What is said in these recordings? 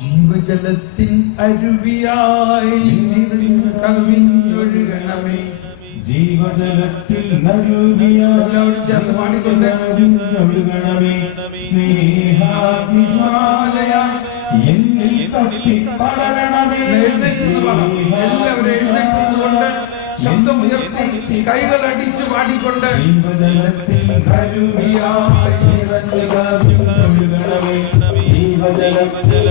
ജീവജലത്തിൻ അരുവിയായി കവിഞ്ഞൊഴുകണമേ, ജീവജലത്തിൽ പാടിക്കൊണ്ടൊഴുകണമേ, സ്നേഹാഗ്നിജ്വാലയായി എന്നിൽ കത്തിപ്പടരണമേ. എല്ലാവരും എഴുന്നേറ്റുകൊണ്ട് ശബ്ദമുയർത്തി കൈകളടിച്ച് പാടിക്കൊണ്ട് ജീവജലത്തിൽ അരുവിയായി കവിഞ്ഞൊഴുകണമേ, ജീവജലത്തിൽ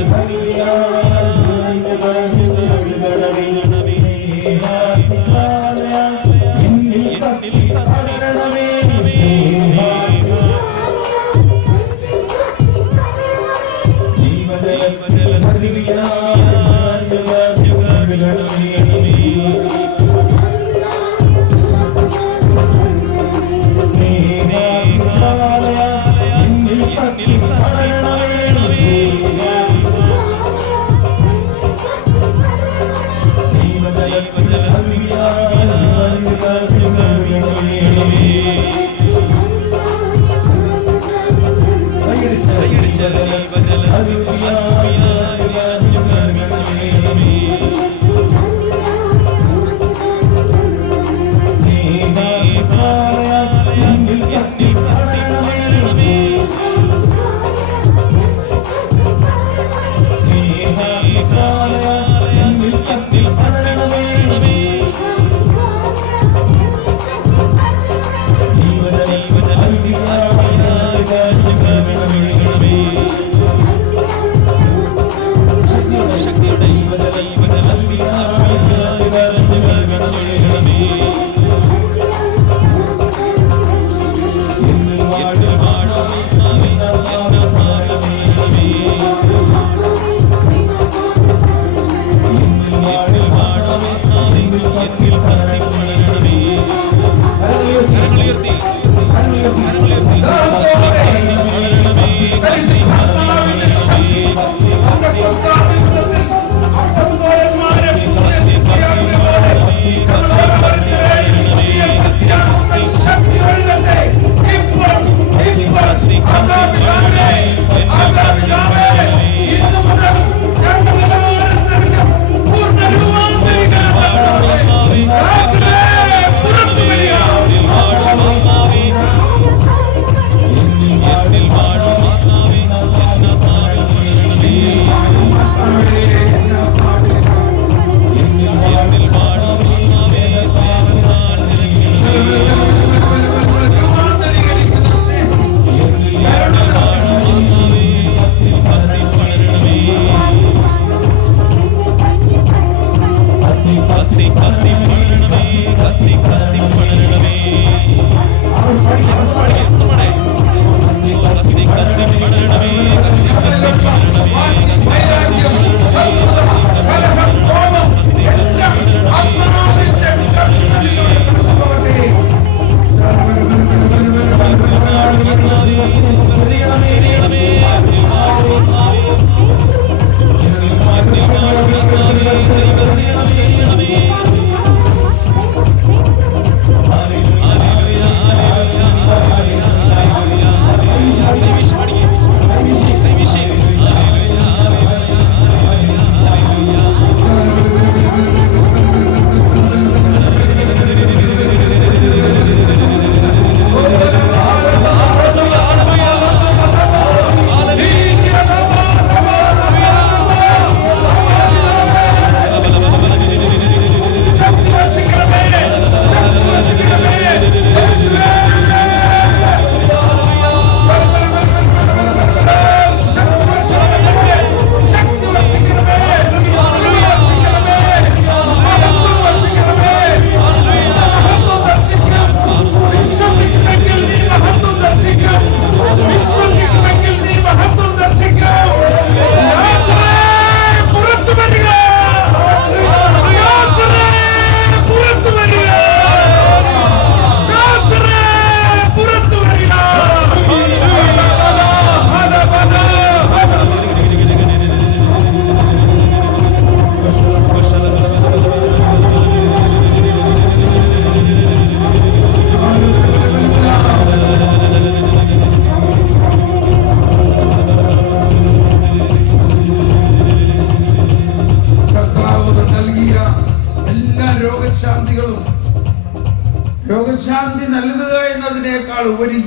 എന്നതിനേക്കാൾ ഉപരി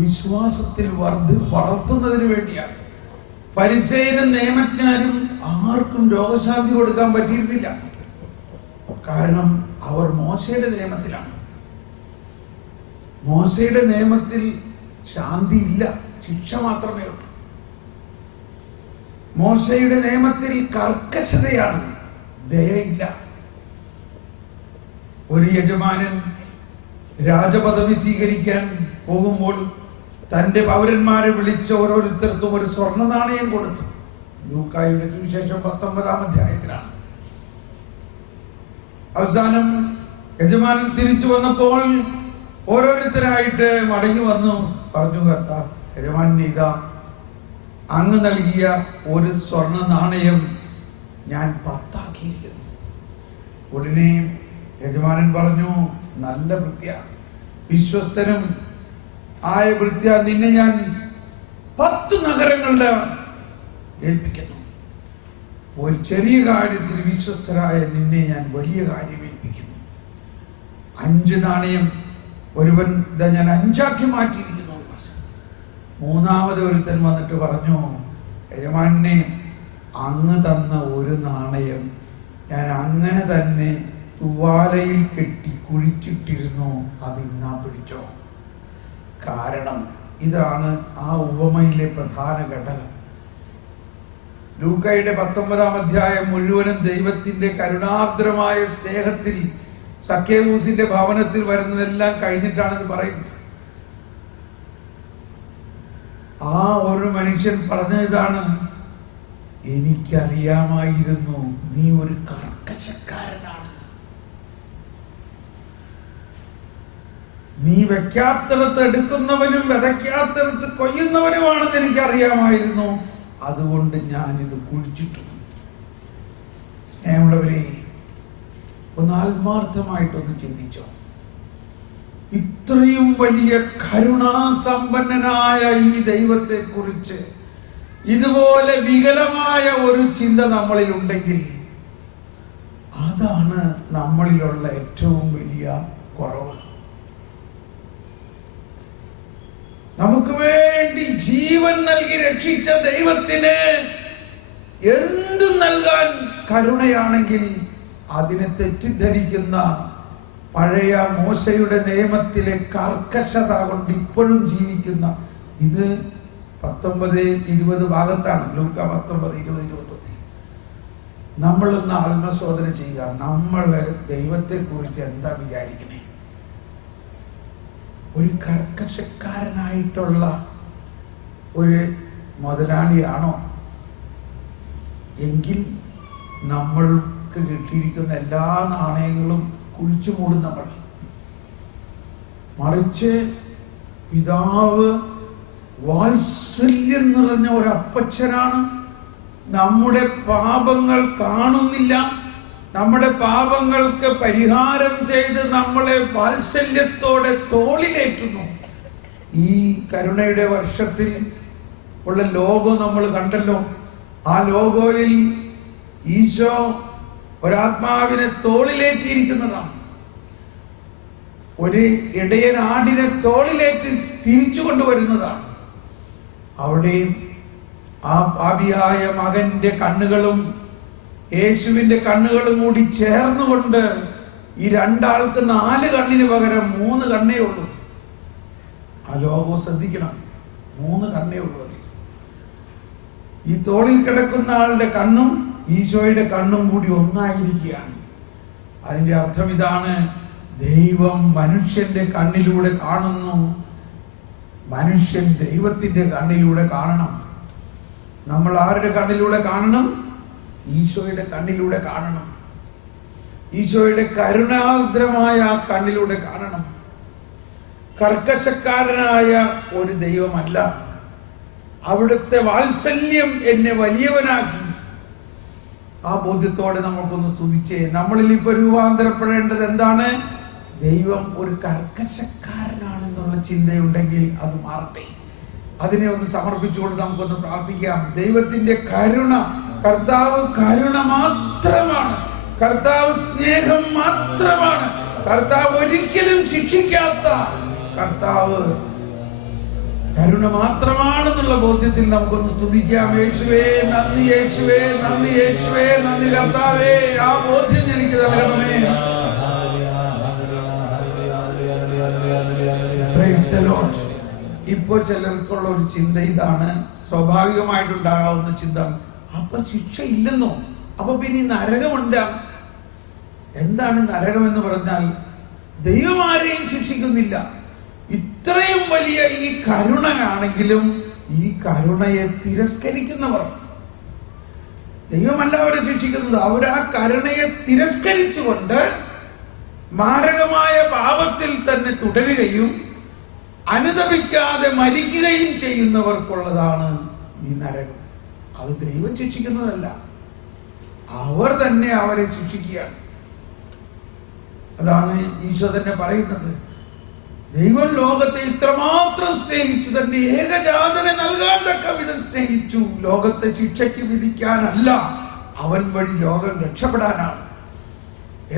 വിശ്വാസത്തിൽ വളർത്തുന്നതിന് വേണ്ടിയാണ്. ഫരിസേയരും നിയമജ്ഞരും ആർക്കും രോഗശാന്തി കൊടുക്കാൻ പറ്റിയിരുന്നില്ല. കാരണം അവർ മോശയുടെ നിയമത്തിലാണ്. മോശയുടെ നിയമത്തിൽ ശാന്തി ഇല്ല, ശിക്ഷ മാത്രമേ ഉള്ളൂ. മോശയുടെ നിയമത്തിൽ കർക്കശതയാണ്, ദയയില്ല. ഒരു യജമാനൻ രാജപദവി സ്വീകരിക്കാൻ പോകുമ്പോൾ തന്റെ പൗരന്മാരെ വിളിച്ച് ഓരോരുത്തർക്കും ഒരു സ്വർണ്ണ നാണയം കൊടുത്തു. ലൂക്കായുടെ സുവിശേഷം 19-ാം അധ്യായത്തിലാണ്. അവസാനം യജമാനൻ തിരിച്ചു വന്നപ്പോൾ ഓരോരുത്തരായിട്ട് മടങ്ങി വന്നു പറഞ്ഞു, കർത്താവ്, യജമാനൻ, ഇതാ അങ്ങ് നൽകിയ ഒരു സ്വർണ്ണ നാണയം ഞാൻ 10 ആക്കിയിരിക്കുന്നു. ഉടനെ യജമാനൻ പറഞ്ഞു, നല്ല ഭൃത്യ, വിശ്വസ്തനും ആയ ഭൃത്യ, നിന്നെ ഞാൻ 10 നഗരങ്ങളുടെ ഏൽപ്പിക്കുന്നു. ഒരു ചെറിയ കാര്യത്തിൽ വിശ്വസ്തരായ നിന്നെ ഞാൻ വലിയ കാര്യം ഏൽപ്പിക്കുന്നു. 5 നാണയം ഒരുവൻ ഞാൻ 5 ആക്കി മാറ്റിയിരിക്കുന്നു. മൂന്നാമത് ഒരുത്തൻ വന്നിട്ട് പറഞ്ഞു, യജമാനെ, അങ്ങ് തന്ന ഒരു നാണയം ഞാൻ അങ്ങനെ തന്നെ തുവാലയിൽ കെട്ടി കുഴിച്ചിട്ടിരുന്നു, അത് ഇന്നാ പിടിച്ചോ. കാരണം ഇതാണ് ആ ഉപമയിലെ പ്രധാന ഘടകം. ലൂക്കയുടെ 19-ാം അധ്യായം മുഴുവനും ദൈവത്തിന്റെ കരുണാർദ്രമായ സ്നേഹത്തിൽ സക്കേവൂസിന്റെ ഭവനത്തിൽ വരുന്നതെല്ലാം കഴിഞ്ഞിട്ടാണ് പറയുന്നത്. ആ ഒരു മനുഷ്യൻ പറഞ്ഞതാണ്, എനിക്കറിയാമായിരുന്നു നീ ഒരു കർക്കശക്കാരനാണ്. നീ വെക്കാത്തിടത്ത് എടുക്കുന്നവനും വിതയ്ക്കാത്തിടത്ത് കൊയ്യുന്നവനുമാണെന്ന് എനിക്കറിയാമായിരുന്നു. അതുകൊണ്ട് ഞാനിത് കുഴിച്ചിട്ടു. സ്നേഹമുള്ളവരെ, ഒന്ന് ആത്മാർത്ഥമായിട്ടൊന്ന് ചിന്തിച്ചോ. ഇത്രയും വലിയ കരുണാസമ്പന്നനായ ഈ ദൈവത്തെ കുറിച്ച് ഇതുപോലെ വികലമായ ഒരു ചിന്ത നമ്മളിൽ ഉണ്ടെങ്കിൽ അതാണ് നമ്മളിലുള്ള ഏറ്റവും വലിയ കുറവ്. നമുക്ക് വേണ്ടി ജീവൻ നൽകി രക്ഷിച്ച ദൈവത്തിന് എന്ത് നൽകാൻ കരുണയാണെങ്കിൽ അതിനെ തെറ്റിദ്ധരിക്കുന്ന പഴയ മോശയുടെ നിയമത്തിലെ കർക്കശത കൊണ്ട് ഇപ്പോഴും ജീവിക്കുന്ന, ഇത് 19-20 ഭാഗത്താണ്. ലൂക്ക 19-20-21. നമ്മളൊന്ന് ആത്മശോധന ചെയ്യുക. നമ്മൾ ദൈവത്തെ കുറിച്ച് എന്താ വിചാരിക്കണേ? ഒരു കർക്കശക്കാരനായിട്ടുള്ള ഒരു മുതലാളിയാണോ? എങ്കിൽ നമ്മൾക്ക് കിട്ടിയിരിക്കുന്ന എല്ലാ നാണയങ്ങളും കുഴിച്ചു മൂടും നമ്മൾ. മറിച്ച് പിതാവ് വാത്സല്യം നിറഞ്ഞ ഒരപ്പച്ചനാണ്. നമ്മുടെ പാപങ്ങൾ കാണുന്നില്ല, നമ്മുടെ പാപങ്ങൾക്ക് പരിഹാരം ചെയ്ത് നമ്മളെ വാത്സല്യത്തോടെ തോളിലേറ്റുന്നു. ഈ കരുണയുടെ വർഷത്തിൽ ഉള്ള ലോഗോ നമ്മൾ കണ്ടല്ലോ. ആ ലോഗോയിൽ ഈശോ ഒരാത്മാവിനെ തോളിലേറ്റിയിരിക്കുന്നതാണ്. ഒരു ഇടയൻ ആടിനെ തോളിലേറ്റ് തിരിച്ചു കൊണ്ടുവരുന്നതാണ്. അവിടെയും ആ പാപിയായ മകന്റെ കണ്ണുകളും യേശുവിന്റെ കണ്ണുകളും കൂടി ചേർന്നുകൊണ്ട് ഈ രണ്ടാൾക്ക് 4 കണ്ണിന് പകരം 3 കണ്ണേ ഉള്ളൂ. ആ ലോഗോ ശ്രദ്ധിക്കണം, 3 കണ്ണേ ഉള്ളൂ. ഈ തോളിൽ കിടക്കുന്ന ആളുടെ കണ്ണും ഈശോയുടെ കണ്ണും കൂടി ഒന്നായിരിക്കുകയാണ്. അതിന്റെ അർത്ഥം ഇതാണ്: ദൈവം മനുഷ്യന്റെ കണ്ണിലൂടെ കാണുന്നു, മനുഷ്യൻ ദൈവത്തിന്റെ കണ്ണിലൂടെ കാണണം. നമ്മൾ ആരുടെ കണ്ണിലൂടെ കാണണം? ഈശോയുടെ കണ്ണിലൂടെ കാണണം. ഈശോയുടെ കരുണാർദ്രമായ ആ കണ്ണിലൂടെ കാണണം. കർക്കശക്കാരനായ ഒരു ദൈവമല്ല. അവിടുത്തെ വാത്സല്യം എന്നെ വലിയവനാക്കി. ആ ബോധ്യത്തോടെ നമുക്കൊന്ന് സ്തുതിച്ചേ. നമ്മളിൽ ഇപ്പൊ രൂപാന്തരപ്പെടേണ്ടത് എന്താണ്? ദൈവം ഒരു കർക്കശക്കാരനാണെന്നുള്ള ചിന്തയുണ്ടെങ്കിൽ അത് മാറട്ടെ. അതിനെ ഒന്ന് സമർപ്പിച്ചുകൊണ്ട് നമുക്കൊന്ന് പ്രാർത്ഥിക്കാം. ദൈവത്തിന്റെ കരുണ, കർത്താവ് കരുണ മാത്രമാണ്, കർത്താവ് സ്നേഹം മാത്രമാണ്, കർത്താവ് ഒരിക്കലും ശിക്ഷിക്കാത്ത കർത്താവ് കരുണ മാത്രമാണെന്നുള്ള ബോധ്യത്തിൽ നമുക്കൊന്ന് സ്തുതിക്കാം. യേശുവേ നന്ദി, യേശുവേ നന്ദി, യേശുവേ നന്ദി കർത്താവേ, ആ ബോധ്യം എനിക്ക് നൽകണമേ. Price the Lord. ഇപ്പോ ചിലർക്കുള്ള ഒരു ചിന്ത ഇതാണ്, സ്വാഭാവികമായിട്ടുണ്ടാകാവുന്ന ചിന്ത, അപ്പൊ ശിക്ഷ ഇല്ലെന്നോ, അപ്പൊ പിന്നെ നരകമുണ്ട്. എന്താണ് നരകം എന്ന് പറഞ്ഞാൽ? ദൈവം ആരെയും ശിക്ഷിക്കുന്നില്ല. ഇത്രയും വലിയ ഈ കരുണയാണെങ്കിലും ഈ കരുണയെ തിരസ്കരിക്കുന്നവർ, ദൈവമല്ല അവരെ ശിക്ഷിക്കുന്നത്, അവർ ആ കരുണയെ തിരസ്കരിച്ചുകൊണ്ട് മാരകമായ പാപത്തിൽ തന്നെ തുടരുകയും അനുതപിക്കാതെ മരിക്കുകയും ചെയ്യുന്നവർക്കുള്ളതാണ് ഈ നരകം. അത് ദൈവം ശിക്ഷിക്കുന്നതല്ല, അവർ തന്നെ അവരെ ശിക്ഷിക്കുകയാണ്. അതാണ് ഈശോ തന്നെ പറയുന്നത്, ദൈവം ലോകത്തെ ഇത്രമാത്രം സ്നേഹിച്ചു, തന്റെ ഏകജാതനെ നൽകാൻ തക്ക വിധം സ്നേഹിച്ചു. ലോകത്തെ ശിക്ഷയ്ക്ക് വിധിക്കാനല്ല, അവൻ വഴി ലോകം രക്ഷപ്പെടാനാണ്.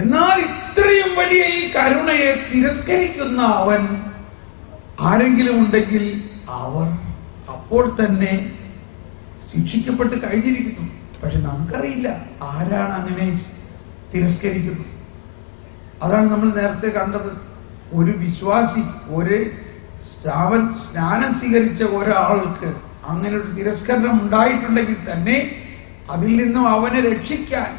എന്നാൽ ഇത്രയും വലിയ ഈ കരുണയെ തിരസ്കരിക്കുന്ന അവൻ ആരെങ്കിലും ഉണ്ടെങ്കിൽ അവർ അപ്പോൾ തന്നെ ശിക്ഷിക്കപ്പെട്ട് കഴിഞ്ഞിരിക്കുന്നു. പക്ഷെ നമുക്കറിയില്ല ആരാണ് അങ്ങനെ തിരസ്കരിക്കുന്നത്. അതാണ് നമ്മൾ നേരത്തെ കണ്ടത്. ഒരു വിശ്വാസി, ഒരു സ്നാനം സ്വീകരിച്ച ഒരാൾക്ക് അങ്ങനെ ഒരു തിരസ്കരണം ഉണ്ടായിട്ടുണ്ടെങ്കിൽ തന്നെ അതിൽ നിന്നും അവനെ രക്ഷിക്കാൻ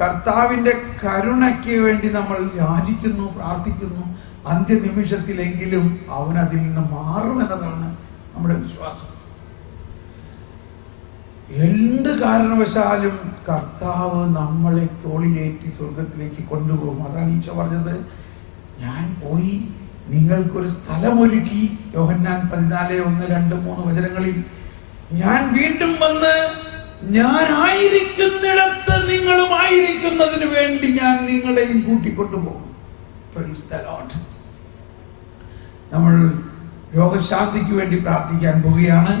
കർത്താവിന്റെ കരുണയ്ക്ക് വേണ്ടി നമ്മൾ യാചിക്കുന്നു, പ്രാർത്ഥിക്കുന്നു. അന്ത്യനിമിഷത്തിലെങ്കിലും അവൻ അതിൽ നിന്ന് മാറുമെന്നതാണ് നമ്മുടെ വിശ്വാസം. എന്ത് കാരണവശാലും കർത്താവ് നമ്മളെ തോളിലേറ്റി സ്വർഗത്തിലേക്ക് കൊണ്ടുപോകും. അതാണ് ഈശോ പറഞ്ഞത്, ഞാൻ പോയി നിങ്ങൾക്കൊരു സ്ഥലമൊരുക്കി. യോഹന്നാൻ 14:1-2-3 ഞാൻ വീണ്ടും വന്ന് ഞാൻ ആയിരിക്കുന്നിടത്ത് നിങ്ങളും ആയിരിക്കുന്നതിന് വേണ്ടി ഞാൻ നിങ്ങളെയും കൂട്ടിക്കൊണ്ടുപോകും. Price the Lord. നമ്മൾ രോഗശാന്തിക്ക് വേണ്ടി പ്രാർത്ഥിക്കാൻ പോവുകയാണ്.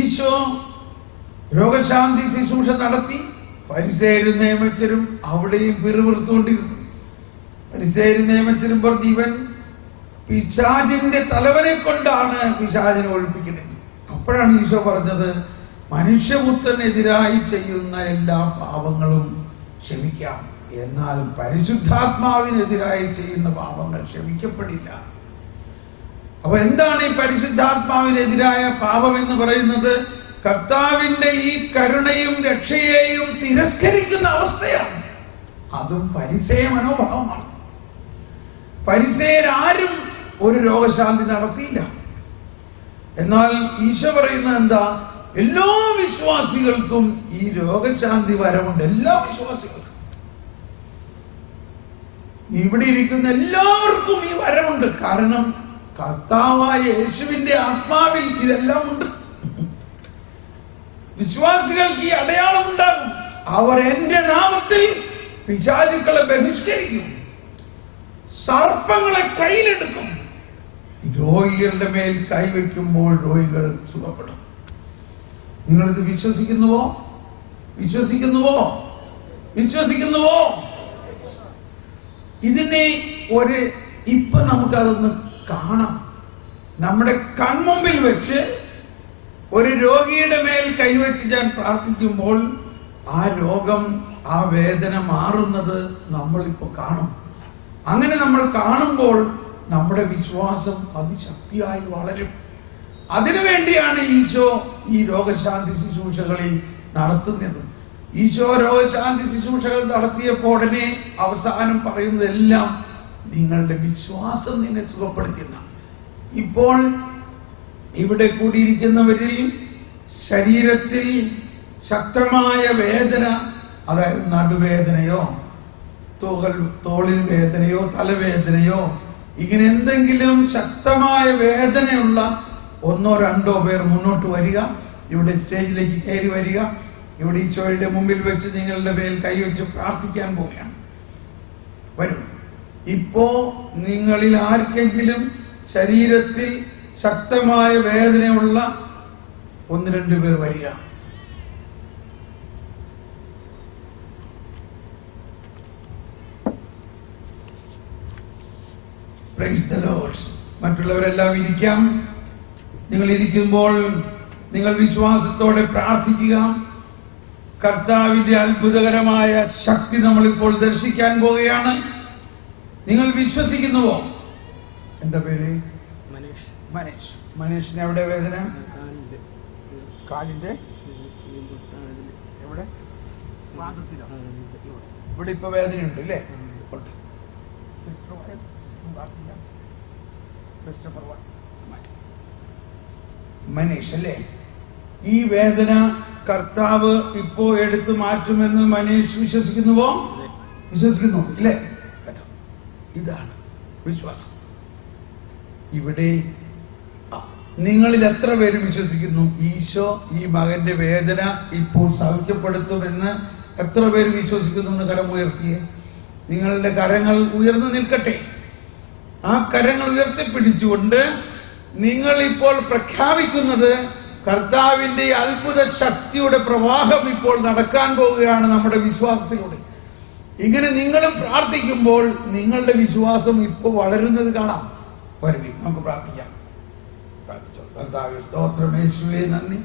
ഈശോ രോഗശാന്തി ശുശ്രൂഷ നടത്തി. ഫരിസേയരും നിയമജ്ഞരും അവിടെയും പിറുപിറുത്തുകൊണ്ടിരുന്നു. ഫരിസേയരും നിയമജ്ഞരും പറഞ്ഞു, ഇവൻ പിശാചിന്റെ തലവനെ കൊണ്ടാണ് പിശാചിനെ ഒഴിപ്പിക്കുന്നത്. അപ്പോഴാണ് ഈശോ പറഞ്ഞത്, മനുഷ്യപുത്രനെതിരായി ചെയ്യുന്ന എല്ലാ പാപങ്ങളും ക്ഷമിക്കാം, എന്നാൽ പരിശുദ്ധാത്മാവിനെതിരായി ചെയ്യുന്ന പാപങ്ങൾ ക്ഷമിക്കപ്പെടില്ല. അപ്പൊ എന്താണ് ഈ പരിശുദ്ധാത്മാവിനെതിരായ പാപം എന്ന് പറയുന്നത്? കർത്താവിന്റെ ഈ കരുണയും രക്ഷയെയും തിരസ്കരിക്കുന്ന അവസ്ഥയാണ്. അതും ഫരിസേയ മനോഭാവമാണ്. ഫരിസേയരാരും ഒരു രോഗശാന്തി നടത്തിയില്ല. എന്നാൽ ഈശോ പറയുന്നത് എന്താ? എല്ലാ വിശ്വാസികൾക്കും ഈ രോഗശാന്തി വരമുണ്ട്. എല്ലാ വിശ്വാസികൾക്കും, ഇവിടെ ഇരിക്കുന്ന എല്ലാവർക്കും ഈ വരമുണ്ട്. കാരണം കർത്താവായ യേശുവിന്റെ ആത്മാവിൽ ഇതെല്ലാം ഉണ്ട്. വിശ്വാസികൾക്ക് ഈ അടയാളം ഉണ്ടാകും. അവർ എന്റെ നാമത്തിൽ പിശാചുക്കളെ ബഹിഷ്കരിക്കും, സർപ്പങ്ങളെ കയ്യിലെടുക്കും, രോഗികളുടെ മേൽ കൈവയ്ക്കുമ്പോൾ രോഗികൾ സുഖപ്പെടും. നിങ്ങളിത് വിശ്വസിക്കുന്നുവോ? വിശ്വസിക്കുന്നുവോ? വിശ്വസിക്കുന്നുവോ? ഇതിനെ ഇപ്പൊ നമുക്കതൊന്ന് കാണാം. നമ്മുടെ കൺമുമ്പിൽ വെച്ച് ഒരു രോഗിയുടെ മേൽ കൈവച്ച് ഞാൻ പ്രാർത്ഥിക്കുമ്പോൾ ആ രോഗം, ആ വേദന മാറുന്നത് നമ്മളിപ്പോ കാണും. അങ്ങനെ നമ്മൾ കാണുമ്പോൾ നമ്മുടെ വിശ്വാസം അതിശക്തിയായി വളരും. അതിനുവേണ്ടിയാണ് ഈശോ ഈ രോഗശാന്തി ശുശ്രൂഷകളിൽ നടത്തുന്നത്. ഈശോ രോഗശാന്തി ശുശ്രൂഷകൾ നടത്തിയപ്പോൾ ഉടനെ അവസാനം പറയുന്നതെല്ലാം നിങ്ങളുടെ വിശ്വാസം നിന്നെ സുഖപ്പെടുത്തുന്ന. ഇപ്പോൾ ഇവിടെ കൂടിയിരിക്കുന്നവരിൽ ശരീരത്തിൽ ശക്തമായ വേദന, അതായത് നടുവേദനയോ തോളിൽ വേദനയോ തലവേദനയോ ഇങ്ങനെ എന്തെങ്കിലും ശക്തമായ വേദനയുള്ള 1-2 പേർ മുന്നോട്ട് വരിക. ഇവിടെ സ്റ്റേജിലേക്ക് കയറി വരിക. ഇവിടെ ഈശോയുടെ മുമ്പിൽ വെച്ച് നിങ്ങളുടെ മേൽ കൈവച്ച് പ്രാർത്ഥിക്കാൻ പോവുകയാണ്. വരും. ഇപ്പോ നിങ്ങളിൽ ആർക്കെങ്കിലും ശരീരത്തിൽ ശക്തമായ വേദനയുള്ള 1-2 പേർ വരിക. Price the Lord. മറ്റുള്ളവരെല്ലാം ഇരിക്കാം. നിങ്ങൾ ഇരിക്കുമ്പോൾ നിങ്ങൾ വിശ്വാസത്തോടെ പ്രാർത്ഥിക്കുക. കർത്താവിന്റെ അത്ഭുതകരമായ ശക്തി നമ്മളിപ്പോൾ ദർശിക്കാൻ പോവുകയാണ്. നിങ്ങൾ വിശ്വസിക്കുന്നുവോ? എന്താ പേര്? മനീഷ്. മനീഷിന് എവിടെ വേദന? കാലിന്റെ എവിടെ? ഇവിടെ ഇപ്പൊ വേദനയുണ്ട് അല്ലേ? മനീഷ് അല്ലേ? ഈ വേദന കർത്താവ് ഇപ്പോ എടുത്തു മാറ്റുമെന്ന് മനീഷ് വിശ്വസിക്കുന്നുവോ? വിശ്വസിക്കുന്നു ഇല്ലേ? ഇതാണ് വിശ്വാസം. ഇവിടെ നിങ്ങളിൽ എത്ര പേര് വിശ്വസിക്കുന്നു ഈശോ ഈ മകന്റെ വേദന ഇപ്പോൾ സൗഖ്യപ്പെടുത്തുമെന്ന്? എത്ര പേര് വിശ്വസിക്കുന്നു എന്ന് കരം ഉയർത്തിയേ. നിങ്ങളുടെ കരങ്ങൾ ഉയർന്നു നിൽക്കട്ടെ. ആ കരങ്ങൾ ഉയർത്തിപ്പിടിച്ചുകൊണ്ട് നിങ്ങൾ ഇപ്പോൾ പ്രഖ്യാപിക്കുന്നത് കർത്താവിന്റെ അത്ഭുത ശക്തിയുടെ പ്രവാഹം ഇപ്പോൾ നടക്കാൻ പോവുകയാണ് നമ്മുടെ വിശ്വാസത്തിലൂടെ. ഇങ്ങനെ നിങ്ങളും പ്രാർത്ഥിക്കുമ്പോൾ നിങ്ങളുടെ വിശ്വാസം ഇപ്പോൾ വളരുന്നത് കാണാം. വരുവി, നമുക്ക് പ്രാർത്ഥിക്കാം. കർത്താവേ സ്തോത്രം, യേശുവേ നന്ദി.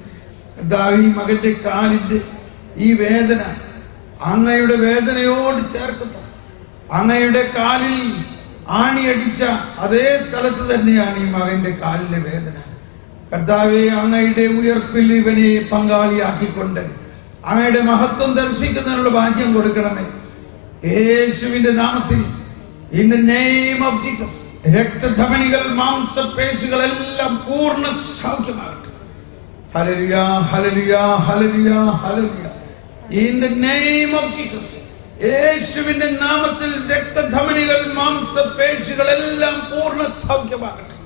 കർത്താവേ, ഈ മകന്റെ കാലിന്റെ ഈ വേദന അങ്ങയുടെ വേദനയോട് ചേർക്കുന്നു. അങ്ങയുടെ കാലിൽ ആണിയടിച്ച അതേ സ്ഥലത്ത് തന്നെയാണ് ഈ മകന്റെ കാലിലെ വേദന. കർത്താവേ, അങ്ങയുടെ ഉയർപ്പിൽ ഇവനെ പങ്കാളിയാക്കിക്കൊണ്ട് അങ്ങയുടെ മഹത്വം ദർശിക്കുന്നതിനുള്ള ഭാഗ്യം കൊടുക്കണമേ. യേശുവിന്റെ നാമത്തിൽ, in the name of Jesus, രക്തധമനികൾ മാംസപേശികളെല്ലാം പൂർണ്ണ സൗഖ്യമാകട്ടെ. ഹല്ലേലൂയ, ഹല്ലേലൂയ, ഹല്ലേലൂയ, ഹല്ലേലൂയ. In the name of Jesus, യേശുവിന്റെ നാമത്തിൽ രക്തധമനികൾ മാംസപേശികളെല്ലാം പൂർണ്ണ സൗഖ്യമാകട്ടെ.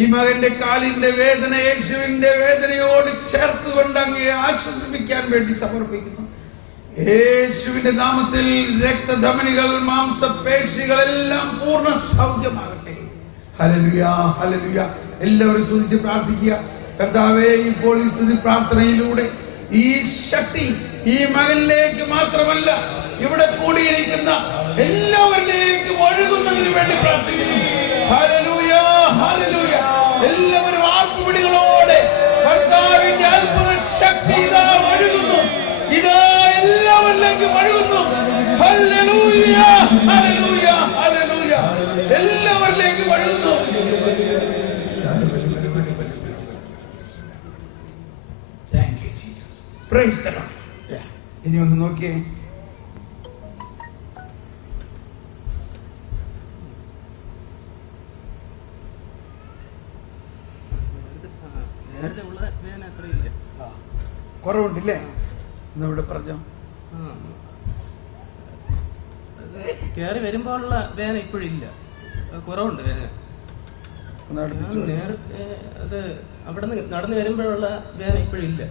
ഈ മകന്റെ കാലിന്റെ വേദന യേശുവിന്റെ വേദനയോട് ചേർത്തുകൊണ്ട് അങ്ങയെ ആശ്വസിപ്പിക്കാൻ വേണ്ടി സമർപ്പിക്കുന്നു. യേശുവിന്റെ നാമത്തിൽ രക്തധമനികൾ മാംസപേശികളെല്ലാം പൂർണ്ണ സൗഖ്യമാകട്ടെ. ഹല്ലേലൂയ, ഹല്ലേലൂയ. എല്ലാവരും സ്തുതിച്ച് പ്രാർത്ഥിക്കുക. കർത്താവേ, ഇപ്പോൾ ഈ സ്തുതി പ്രാർത്ഥനയിലൂടെ ഈ ശക്തി ഈ മകനിലേക്ക് മാത്രമല്ല ഇവിടെ കൂടിയിരിക്കുന്ന എല്ലാവരിലേക്കും ഒഴുകുന്നതിന് വേണ്ടി പ്രാർത്ഥിക്കുന്നു. Hallelujah, hallelujah. എല്ലാവരും ആത്മവിളികളോടെ കർത്താവിന്റെ അത്ഭുത ശക്തി ഇതാ ഒഴുകുന്നു, ഇതാ എല്ലാവരിലേക്കും ഒഴുകുന്നു. ഹല്ലേലൂയ, ഹല്ലേലൂയ, ഹല്ലേലൂയ. എല്ലാവരിലേക്കും ഒഴുകുന്നു. Thank you Jesus. Price the Lord. ഇനി ഒന്ന് നോക്കിയേ. കുറവുണ്ടില്ലേ? ഇവിടെ പറഞ്ഞോ. കയറി വരുമ്പോഴുള്ള വേദന ഇപ്പോഴില്ല, കുറവുണ്ട് വേദന. നേരത്തെ അത് അവിടെ നിന്ന് നടന്നു വരുമ്പോഴുള്ള വേദന ഇപ്പോഴില്ല.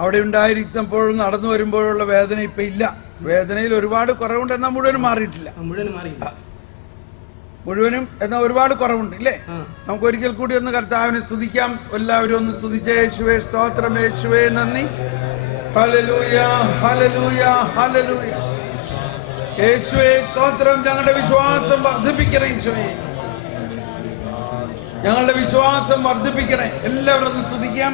അവിടെ ഉണ്ടായിരിക്കുമ്പോഴും നടന്നു വരുമ്പോഴുള്ള വേദന ഇപ്പൊ ഇല്ല. വേദനയിൽ ഒരുപാട് കുറവുണ്ട്, എന്നാൽ മുഴുവനും മാറിയിട്ടില്ല. മുഴുവനും എന്നാൽ ഒരുപാട് കുറവുണ്ട് ഇല്ലേ? നമുക്ക് ഒരിക്കൽ കൂടി ഒന്ന് കർത്താവിനെ സ്തുതിക്കാം. എല്ലാവരും ഒന്ന് സ്തുതിച്ച. യേശുവേ സ്തോത്രം, യേശുവേ നന്ദി. ഹല്ലേലൂയ, ഹല്ലേലൂയ, ഹല്ലേലൂയ. യേശുവേ സ്തോത്രം. ഞങ്ങളുടെ വിശ്വാസം വർദ്ധിപ്പിക്കണേ യേശുവേ, ഞങ്ങളുടെ വിശ്വാസം വർദ്ധിപ്പിക്കണേ. എല്ലാവരും ഒന്ന് സ്തുതിക്കാം.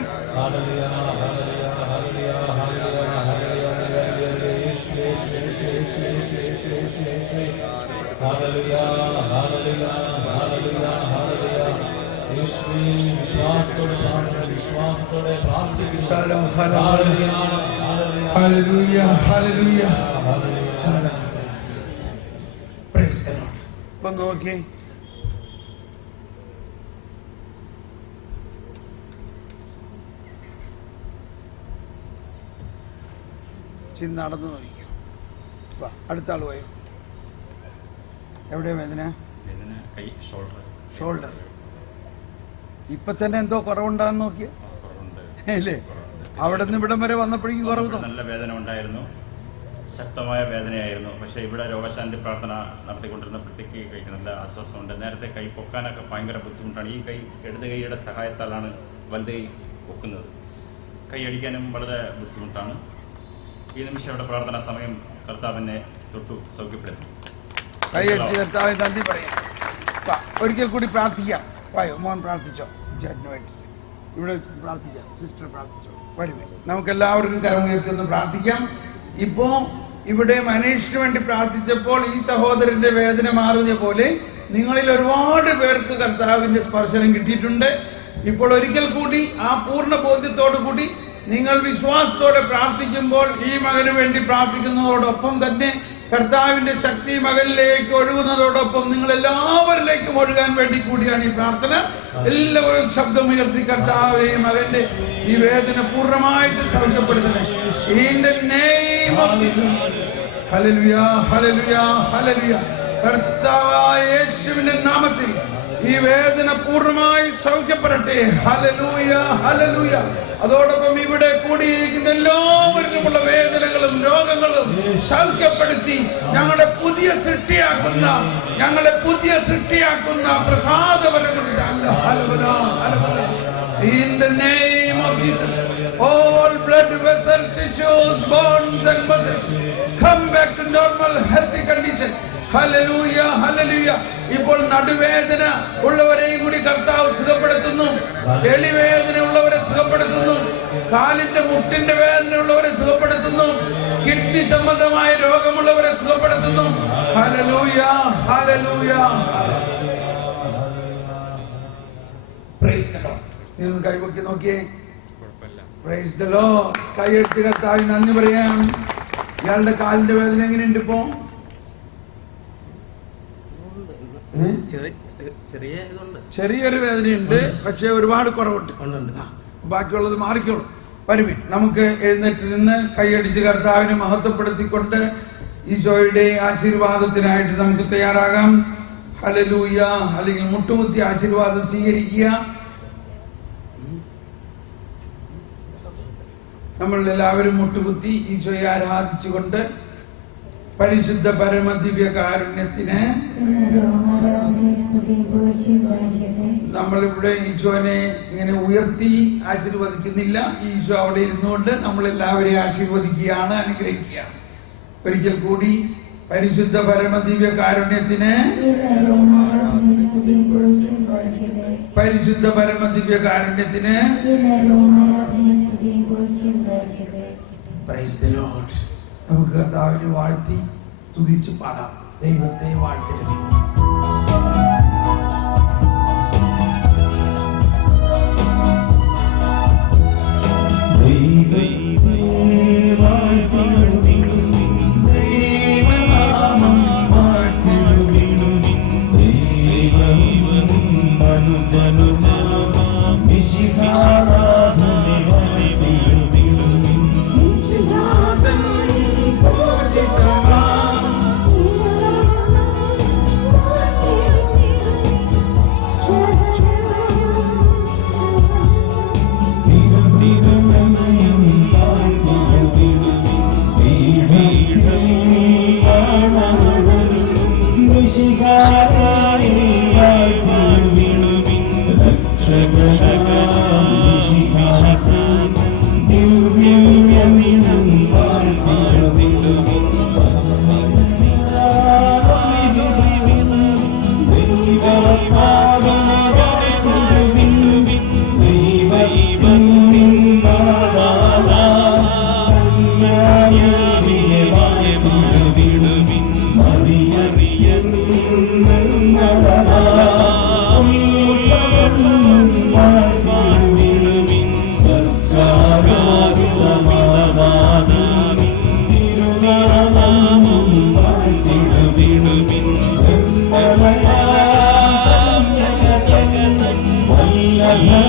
ഇപ്പൊ നോക്കി, നടന്നു നോക്കിക്കോ. അടുത്ത ആള് പോയോ? എവിടെയാ വേദന? ഷോൾഡർ. ഇപ്പൊ തന്നെ എന്തോ കുറവുണ്ടാന്ന് നോക്കിയ അല്ലേ? അവിടെ നിന്ന് ഇവിടം വരെ വന്നപ്പോഴേക്കും കുറവ്. നല്ല വേദന ഉണ്ടായിരുന്നു, ശക്തമായ വേദനയായിരുന്നു. പക്ഷേ ഇവിടെ രോഗശാന്തി പ്രാർത്ഥന നടത്തിക്കൊണ്ടിരുന്നപ്പോഴത്തേക്ക് കൈക്ക് നല്ല ആശ്വാസമുണ്ട്. നേരത്തെ കൈ പൊക്കാനൊക്കെ ഭയങ്കര ബുദ്ധിമുട്ടാണ്. ഈ കൈ ഇടത് കൈയുടെ സഹായത്താലാണ് വലത് കൈ പൊക്കുന്നത്. കൈ അടിക്കാനും വളരെ ബുദ്ധിമുട്ടാണ്. ഈ നിമിഷം ഇവിടെ പ്രാർത്ഥനാ സമയം കർത്താവിനെ തൊട്ടു സൗഖ്യപ്പെടുത്തി. കൈയടിച്ച് കർത്താവെ നന്ദി പറയാം. ഒരിക്കൽ കൂടി പ്രാർത്ഥിക്കാം. വായോ മോൻ പ്രാർത്ഥിച്ചോ, ചേട്ടന് വേണ്ടി ഇവിടെ വെച്ച് പ്രാർത്ഥിക്കാം. സിസ്റ്റർ പ്രാർത്ഥിച്ചോ, വരുമേ. നമുക്ക് എല്ലാവർക്കും കരമുയർത്തി പ്രാർത്ഥിക്കാം. ഇപ്പോ ഇവിടെ മനീഷിന് വേണ്ടി പ്രാർത്ഥിച്ചപ്പോൾ ഈ സഹോദരന്റെ വേദന മാറുന്ന പോലെ നിങ്ങളിൽ ഒരുപാട് പേർക്ക് കർത്താവിന്റെ സ്പർശനം കിട്ടിയിട്ടുണ്ട്. ഇപ്പോൾ ഒരിക്കൽ കൂടി ആ പൂർണ്ണ ബോധ്യത്തോടു കൂടി നിങ്ങൾ വിശ്വാസത്തോടെ പ്രാർത്ഥിക്കുമ്പോൾ ഈ മകന് വേണ്ടി പ്രാർത്ഥിക്കുന്നതോടൊപ്പം തന്നെ കർത്താവിന്റെ ശക്തി മകനിലേക്ക് ഒഴുകുന്നതോടൊപ്പം നിങ്ങൾ എല്ലാവരിലേക്കും ഒഴുകാൻ വേണ്ടി കൂടിയാണ് ഈ പ്രാർത്ഥന. എല്ലാവരും ശബ്ദമുയർത്തി കർത്താവേ മകന്റെ ഈ വേദന പൂർണ്ണമായിട്ട് സൗഖ്യപ്പെടുത്തണേ. In the name of Jesus. Hallelujah, hallelujah, hallelujah. കർത്താവായ യേശുവിന്റെ നാമത്തിൽ ഈ വേദന പൂർണ്ണമായി സൗഖ്യപ്പെടട്ടെ. Hallelujah, hallelujah. അതോടൊപ്പം ഇവിടെ കൂടിയിരിക്കുന്ന എല്ലാവരിലുമുള്ള വേദനകളും രോഗങ്ങളും സൗഖ്യപ്പെടുത്തി ഞങ്ങളെ പുതിയ സൃഷ്ടിയാക്കുന്ന പ്രസാദവരങ്ങൾ in the name of Jesus. All blood vessels, tissues, bones and muscles come back to normal healthy condition. Hallelujah, hallelujah. ഇപ്പോൾ നടുവേദന ഉള്ളവരെയും കൂടി കർത്താവ് സുഖപ്പെടുത്തുന്നു. എളിവേദന ഉള്ളവരെ സുഖപ്പെടുത്തുന്നു. കാലിന്റെ മുട്ടിന്റെ വേദന ഉള്ളവരെ സുഖപ്പെടുത്തുന്നു. കിഡ്നി സംബന്ധമായ രോഗമുള്ളവരെ സുഖപ്പെടുത്തുന്നു. ഹല്ലേലൂയ, ഹല്ലേലൂയ. Praise the Lord. നിങ്ങൾ കൈവക്കി നോക്കിയേ. Price the Lord. കൈയെടുത്ത് കർത്താവിന് നന്ദി പറയാം. ഇയാളുടെ കാലിന്റെ വേദന എങ്ങനെയുണ്ട് ഇപ്പോ? ചെറിയൊരു വേദനയുണ്ട്, പക്ഷെ ഒരുപാട് കുറവുണ്ട്. ബാക്കിയുള്ളത് മാറിക്കോളും. വരുവിൻ, നമുക്ക് എഴുന്നേറ്റ് നിന്ന് കൈയടിച്ച് കർത്താവിനെ മഹത്വപ്പെടുത്തിക്കൊണ്ട് ഈശോയുടെ ആശീർവാദത്തിനായിട്ട് നമുക്ക് തയ്യാറാകാം. ഹല്ലേലൂയ. അല്ലെങ്കിൽ മുട്ടുകുത്തി ആശീർവാദം സ്വീകരിക്കുക. നമ്മൾ എല്ലാവരും മുട്ടുകുത്തി ഈശോയെ ആരാധിച്ചുകൊണ്ട് പരിശുദ്ധ പരമദിവ്യ കാരുണ്യത്തിന് നമ്മളിവിടെ ഈശോനെ ഇങ്ങനെ ഉയർത്തി ആശീർവദിക്കുന്നില്ല. ഈശോ അവിടെ ഇരുന്നുകൊണ്ട് നമ്മളെല്ലാവരെയും ആശീർവദിക്കുകയാണ്, അനുഗ്രഹിക്കുകയാണ്. ഒരിക്കൽ കൂടി പരിശുദ്ധ പരമദിവ്യ കാരുണ്യത്തിന്, പരിശുദ്ധ പരമദിവ്യ കാരുണ്യത്തിന്. Praise the Lord. നമുക്ക് കർത്താവിനെ വാഴ്ത്തി സ്തുതിച്ച് പാടാം. ദൈവത്തെ വാഴ്ത്തരുമേ. Allah